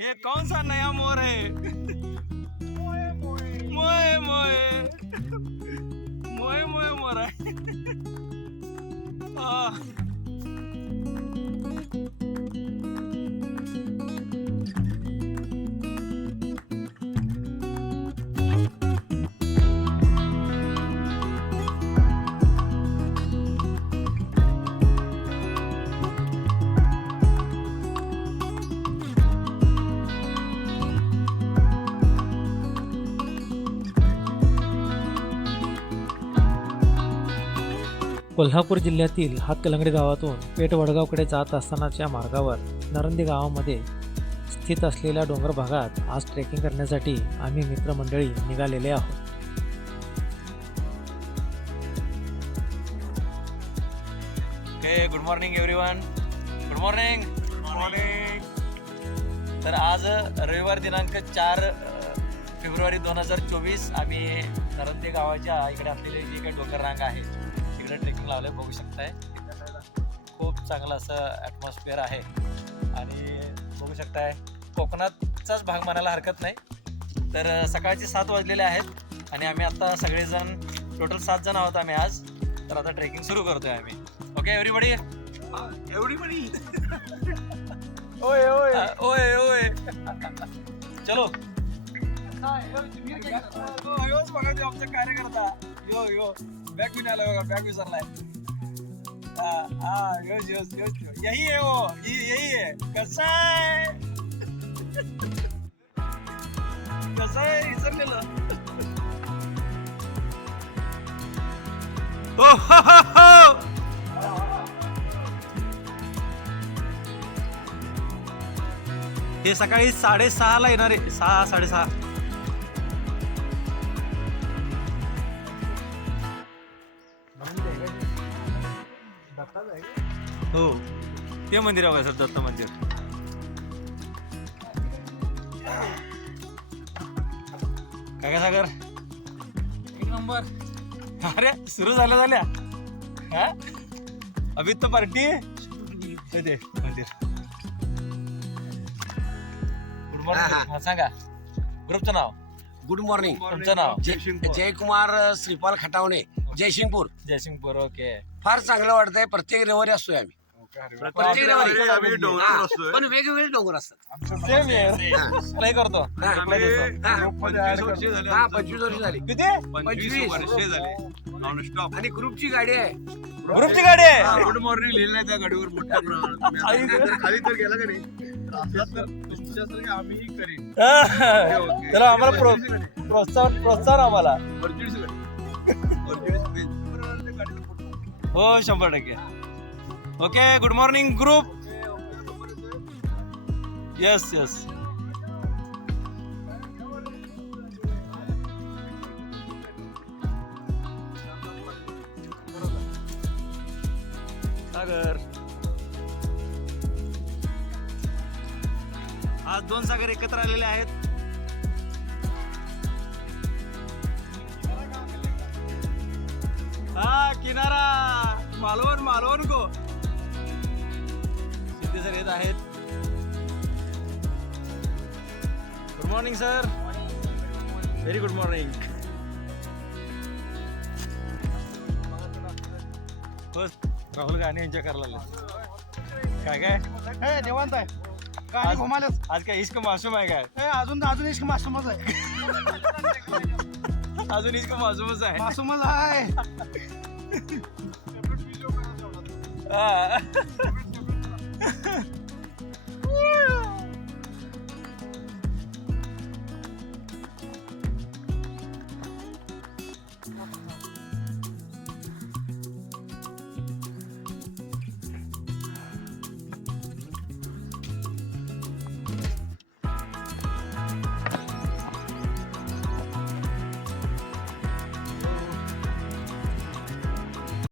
ये कौन सा नया मोर है? मोए मोए मोए मोए मोर है। कोल्हापूर जिल्ह्यातील हातकलंगडी गावातून पेठ वडगावकडे जात असतानाच्या मार्गावर नरंदी गावामध्ये स्थित असलेल्या डोंगर भागात आज ट्रेकिंग करण्यासाठी आम्ही मित्रमंडळी निघालेले आहोत. Good morning everyone. Good morning. तर आज रविवार दिनांक 4 फेब्रुवारी 2024 आम्ही नरंदी गावाच्या इकडे असलेली जी काही डोंगर रांग आहे तिकडे ट्रेकिंग लावले बघू शकताय. खूप चांगलं असं ॲटमॉस्फिअर आहे आणि बघू शकताय कोकणाचाच भाग म्हणायला हरकत नाही. तर सकाळचे 7 वाजलेले आहेत आणि आम्ही आता सगळेजण टोटल 7 जण आहोत आम्ही आज. तर आता ट्रेकिंग सुरू करतोय आम्ही. Okay everybody. ओय ओय ओय ओय चलो. योच बघा ते आमचा कार्यकर्ता. यो यो बॅग घेऊन आला बघा. बॅग विसरलाय. योच योच योच यही है वो. यही है. कसा आहे कसं आहे विसरलेलं. हो हो हो हो. हे सकाळी 6:30 ला येणार आहे. 6 6:30. हो ते मंदिर आहे सर. दत्त मंदिर. काय सागर एक नंबर. अरे सुरू झाल्या हा अभी तो पार्टी मंदिर. Good morning. सांगा ग्रुपचं नाव. Good morning. तुमचं नाव. जयकुमार श्रीपाल खटावणे, जयसिंगपूर. ओके. फार चांगलं वाटतंय. प्रत्येक रविवारी असतोय आम्ही. प्रत्येक रविवारी पण वेगवेगळे डोंगर असतात. सेम प्ले करतो. 25 वर्ष झाली. किती? 25 आणि ग्रुपची गाडी आहे. ग्रुपची गाडी आहे. गुड मॉर्निंग लिहिलंय त्या गाडीवर मोठ्या प्रमाणात. खाली तर गेला का नाही तर तुमच्यासारखे आम्हीही करीन. चला आम्हाला प्रोत्साहन आम्हाला. हो 100%. Okay good morning group. Yes yes. Sagar आज 2 सागर एकत्र आलेले आहेत. हा किनारा मालवण को सिद्धी सर येत आहेत. Good morning sir. Very good morning. Rahul गाणी एन्जॉय करायला काय निवांत आहे. आज काय इश्क मासूम आहे काय? अजून इश्क मासूमच आहे. अजून इश्क मासूमच आहे. मासूमच आहे. हा.